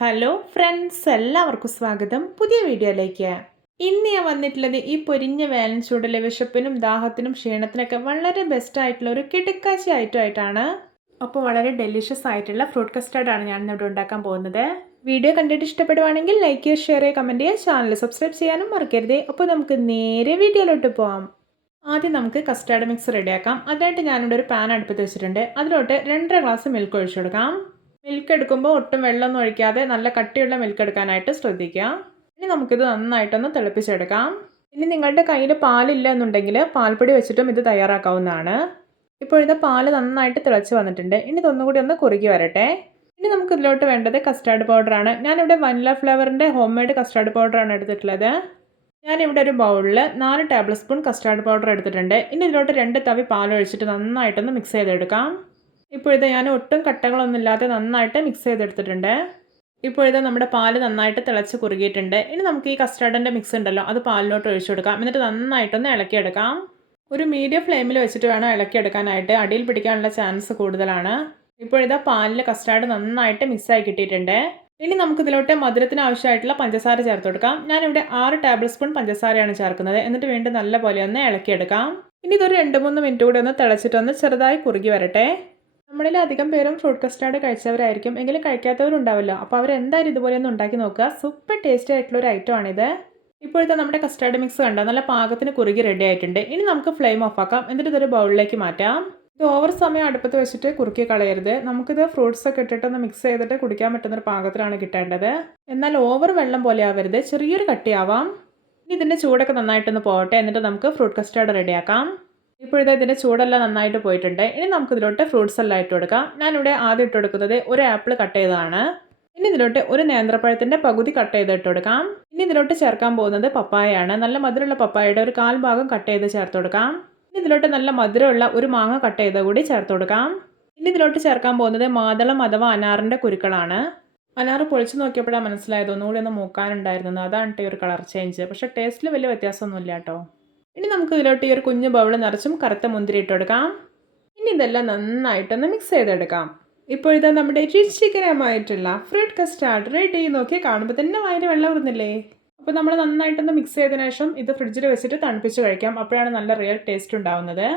Hello friends എല്ലാവർക്കും സ്വാഗതം. പുതിയ വീഡിയോയിലേക്ക്. ഇന്ന് ഞാൻ വന്നിട്ടുള്ളത് ഈ പൊരിഞ്ഞ വേനൽ ചൂടിലെ വിശപ്പിനും ദാഹത്തിനും ക്ഷീണത്തിനൊക്കെ വളരെ ബെസ്റ്റ് ആയിട്ടുള്ള ഒരു കിടക്കാശി ഐറ്റം ആയിട്ടാണ്. അപ്പോൾ വളരെ ഡെലിഷ്യസ് ആയിട്ടുള്ള ഫ്രൂട്ട് കസ്റ്റാർഡ് ആണ് ഞാൻ ഇവിടെ ഉണ്ടാക്കാൻ പോകുന്നത്. വീഡിയോ കണ്ടിട്ട് ഇഷ്ടപ്പെടുവാണെങ്കിൽ ലൈക്ക് ചെയ്യുക ഷെയർ ചെയ്യുക കമന്റ് ചെയ്യുക ചാനൽ സബ്സ്ക്രൈബ് ചെയ്യാനും മറക്കരുത്. അപ്പോൾ നമുക്ക് നേരെ വീഡിയോയിലോട്ട് പോകാം ആദ്യം നമുക്ക് കസ്റ്റാർഡ് മിക്സ് റെഡിയാക്കാം അതിനായിട്ട് ഞാനിവിടെ ഒരു പാൻ അടുപ്പത്ത് വെച്ചിട്ടുണ്ട്. അതിലോട്ട് രണ്ടര ഗ്ലാസ് മിൽക്ക് ഒഴിച്ചു കൊടുക്കാം. മിൽക്ക് എടുക്കുമ്പോൾ ഒട്ടും വെള്ളമൊന്നും ഒഴിക്കാതെ നല്ല കട്ടിയുള്ള മിൽക്ക് എടുക്കാനായിട്ട് ശ്രദ്ധിക്കുക. ഇനി നമുക്കിത് നന്നായിട്ടൊന്ന് തിളപ്പിച്ചെടുക്കാം. ഇനി നിങ്ങളുടെ കയ്യിൽ പാലില്ല എന്നുണ്ടെങ്കിൽ പാൽപ്പൊടി വെച്ചിട്ടും ഇത് തയ്യാറാക്കാവുന്നതാണ്. ഇപ്പോൾ പാൽ നന്നായിട്ട് തിളച്ച് വന്നിട്ടുണ്ട്. ഇനി ഇതൊന്നുകൂടി ഒന്ന് കുറുകി വരട്ടെ. ഇനി നമുക്ക് ഇതിലോട്ട് വേണ്ടത് കസ്റ്റാർഡ് പൗഡറാണ്. ഞാനിവിടെ വനില ഫ്ലേവറിന്റെ ഹോം മെയ്ഡ് കസ്റ്റാർഡ് പൗഡറാണ് എടുത്തിട്ടുള്ളത്. ഞാനിവിടെ ഒരു ബൗളിൽ നാല് ടേബിൾ സ്പൂൺ കസ്റ്റാർഡ് പൗഡർ എടുത്തിട്ടുണ്ട്. ഇനി ഇതിലോട്ട് രണ്ട് തവി പാലൊഴിച്ചിട്ട് നന്നായിട്ടൊന്ന് മിക്സ് ചെയ്തെടുക്കാം. ഇപ്പോഴിത് ഞാൻ ഒട്ടും കട്ടകളൊന്നും ഇല്ലാതെ നന്നായിട്ട് മിക്സ് ചെയ്തെടുത്തിട്ടുണ്ട്. ഇപ്പോഴത്തെ നമ്മുടെ പാൽ നന്നായിട്ട് തിളച്ച് കുറുകിയിട്ടുണ്ട്. ഇനി നമുക്ക് ഈ കസ്റ്റാർഡിന്റെ മിക്സ് ഉണ്ടല്ലോ അത് പാലിലോട്ട് ഒഴിച്ചു കൊടുക്കാം. എന്നിട്ട് നന്നായിട്ടൊന്ന് ഇളക്കിയെടുക്കാം. ഒരു മീഡിയം ഫ്ലെയിമിൽ വെച്ചിട്ട് വേണം ഇളക്കിയെടുക്കാനായിട്ട്. അടിയിൽ പിടിക്കാനുള്ള ചാൻസ് കൂടുതലാണ്. ഇപ്പോഴിതാ പാലിൽ കസ്റ്റാർഡ് നന്നായിട്ട് മിക്സായി കിട്ടിയിട്ടുണ്ട്. ഇനി നമുക്ക് ഇതിലോട്ട് മധുരത്തിന് ആവശ്യമായിട്ടുള്ള പഞ്ചസാര ചേർത്ത് കൊടുക്കാം. ഞാനിവിടെ ആറ് ടേബിൾ സ്പൂൺ പഞ്ചസാരയാണ് ചേർക്കുന്നത്. എന്നിട്ട് വീണ്ടും നല്ല പോലെ ഒന്ന് ഇളക്കിയെടുക്കാം. ഇനി ഇതൊരു രണ്ട് മൂന്ന് മിനിറ്റ് കൂടി ഒന്ന് തിളച്ചിട്ടൊന്ന് ചെറുതായി കുറുകി വരട്ടെ. നമ്മളിൽ അധികം പേരും ഫ്രൂട്ട് കസ്റ്റാർഡ് കഴിച്ചവരായിരിക്കും. എങ്കിലും കഴിക്കാത്തവരുണ്ടാവില്ല. അപ്പോൾ അവരെന്തായാലും ഇതുപോലെ ഒന്ന് ഉണ്ടാക്കി നോക്കുക. സൂപ്പർ ടേസ്റ്റി ആയിട്ടുള്ള ഒരു ഐറ്റം ആണിത്. ഇപ്പോഴത്തെ നമ്മുടെ കസ്റ്റാർഡ് മിക്സ് കണ്ട? നല്ല പാകത്തിന് കുറുകി റെഡി ആയിട്ടുണ്ട്. ഇനി നമുക്ക് ഫ്ലെയിം ഓഫ് ആക്കാം. എന്നിട്ട് ഇതൊരു ബൗളിലേക്ക് മാറ്റാം. ഇത് ഓവർ സമയം അടുപ്പത്ത് വെച്ചിട്ട് കുറുക്കി കളയരുത്. നമുക്കിത് ഫ്രൂട്ട്സ് ഒക്കെ ഇട്ടിട്ടൊന്ന് മിക്സ് ചെയ്തിട്ട് കുടിക്കാൻ പറ്റുന്ന ഒരു പാകത്തിലാണ് കിട്ടേണ്ടത്. എന്നാൽ ഓവർ വെള്ളം പോലെ ആവരുത്. ചെറിയൊരു കട്ടിയാവാം. ഇനി ഇതിന്റെ ചൂടൊക്കെ നന്നായിട്ടൊന്ന് പോകട്ടെ. എന്നിട്ട് നമുക്ക് ഫ്രൂട്ട് കസ്റ്റാർഡ് റെഡിയാക്കാം ഇപ്പോഴത്തെ ഇതിന്റെ ചൂടെല്ലാം നന്നായിട്ട് പോയിട്ടുണ്ട്. ഇനി നമുക്ക് ഇതിലോട്ട് ഫ്രൂട്ട്സ് എല്ലാം ഇട്ട് കൊടുക്കാം. ഞാനിവിടെ ആദ്യം ഇട്ട് കൊടുക്കുന്നത് ഒരു ആപ്പിൾ കട്ട് ചെയ്തതാണ്. ഇനി ഇതിലോട്ട് ഒരു നേന്ത്രപ്പഴത്തിന്റെ പകുതി കട്ട് ചെയ്ത് ഇട്ട് കൊടുക്കാം. ഇനി ഇതിലോട്ട് ചേർക്കാൻ പോകുന്നത് പപ്പായയാണ്. നല്ല മധുരമുള്ള പപ്പായയുടെ ഒരു കാൽ ഭാഗം കട്ട് ചെയ്ത് ചേർത്ത് കൊടുക്കാം. ഇനി ഇതിലോട്ട് നല്ല മധുരമുള്ള ഒരു മാങ്ങ കട്ട് ചെയ്ത കൂടി ചേർത്ത് കൊടുക്കാം. ഇനി ഇതിലോട്ട് ചേർക്കാൻ പോകുന്നത് മാതളം അഥവാ അനാറിന്റെ കുരുക്കളാണ്. അനാറ് പൊളിച്ചു നോക്കിയപ്പോഴാണ് മനസ്സിലായത്. ഒന്നുകൂടി ഒന്ന് മൂക്കാനുണ്ടായിരുന്നത് അതാണ് ഈ ഒരു കളർ ചേഞ്ച് പക്ഷേ ടേസ്റ്റിൽ വലിയ വ്യത്യാസമൊന്നുമില്ല കേട്ടോ. ഇനി നമുക്ക് ഇതിലോട്ട് ഈ ഒരു കുഞ്ഞു ബൗൾ നിറച്ചും കറുത്ത മുന്തിരി ഇട്ട് കൊടുക്കാം. ഇനി ഇതെല്ലാം നന്നായിട്ടൊന്ന് മിക്സ് ചെയ്തെടുക്കാം. ഇപ്പോഴത്തെ നമ്മുടെ രുചികരമായിട്ടുള്ള ഫ്രൂട്ട് കസ്റ്റാർഡ് റെഡി നോക്കി കാണുമ്പോൾ തന്നെ വയറ് വെള്ളം വരുന്നില്ലേ അപ്പോൾ നമ്മൾ നന്നായിട്ടൊന്ന് മിക്സ് ചെയ്തതിനു ശേഷം ഇത് ഫ്രിഡ്ജിൽ വെച്ചിട്ട് തണുപ്പിച്ച് കഴിക്കാം. അപ്പോഴാണ് നല്ല റിയൽ ടേസ്റ്റ് ഉണ്ടാവുന്നത്.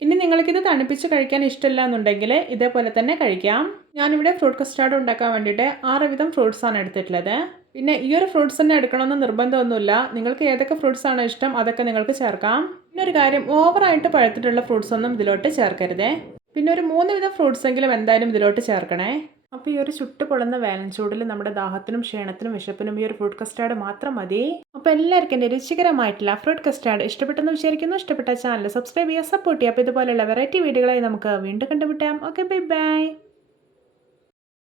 ഇനി നിങ്ങൾക്കിത് തണുപ്പിച്ച് കഴിക്കാൻ ഇഷ്ടമില്ല എന്നുണ്ടെങ്കിൽ ഇതേപോലെ തന്നെ കഴിക്കാം. ഞാനിവിടെ ഫ്രൂട്ട് കസ്റ്റാർഡ് ഉണ്ടാക്കാൻ വേണ്ടിയിട്ട് ആറ് വിധം ഫ്രൂട്ട്സ് ആണ് എടുത്തിട്ടുള്ളത്. പിന്നെ ഈ ഒരു ഫ്രൂട്ട്സ് തന്നെ എടുക്കണമെന്ന് നിർബന്ധമൊന്നുമില്ല. നിങ്ങൾക്ക് ഏതൊക്കെ ഫ്രൂട്ട്സ് ആണോ ഇഷ്ടം അതൊക്കെ നിങ്ങൾക്ക് ചേർക്കാം. പിന്നെ ഒരു കാര്യം ഓവറായിട്ട് പഴുത്തിട്ടുള്ള ഫ്രൂട്ട്സ് ഒന്നും ഇതിലോട്ട് ചേർക്കരുത്. പിന്നെ ഒരു മൂന്ന് വിധം ഫ്രൂട്ട്സ് എങ്കിലും എന്തായാലും ഇതിലോട്ട് ചേർക്കണേ. അപ്പോൾ ഈ ഒരു ചുട്ട് പൊളുന്ന വേനൽച്ചൂടിൽ നമ്മുടെ ദാഹത്തിനും ക്ഷീണത്തിനും വിശപ്പിനും ഈ ഒരു ഫ്രൂട്ട് കസ്റ്റാർഡ് മാത്രം മതി. അപ്പോൾ എല്ലാവർക്കും എന്റെ രുചികരമായിട്ടുള്ള ഫ്രൂട്ട് കസ്റ്റാർഡ് ഇഷ്ടപ്പെട്ടെന്ന് വിചാരിക്കുന്നു. ഇഷ്ടപ്പെട്ട ചാനൽ സബ്സ്ക്രൈബ് ചെയ്യുക സപ്പോർട്ട് ചെയ്യുക. അപ്പോൾ ഇതുപോലെയുള്ള വെറൈറ്റി വീഡിയോകളായി നമുക്ക് വീണ്ടും കണ്ടുമുട്ടാം. Okay bye bye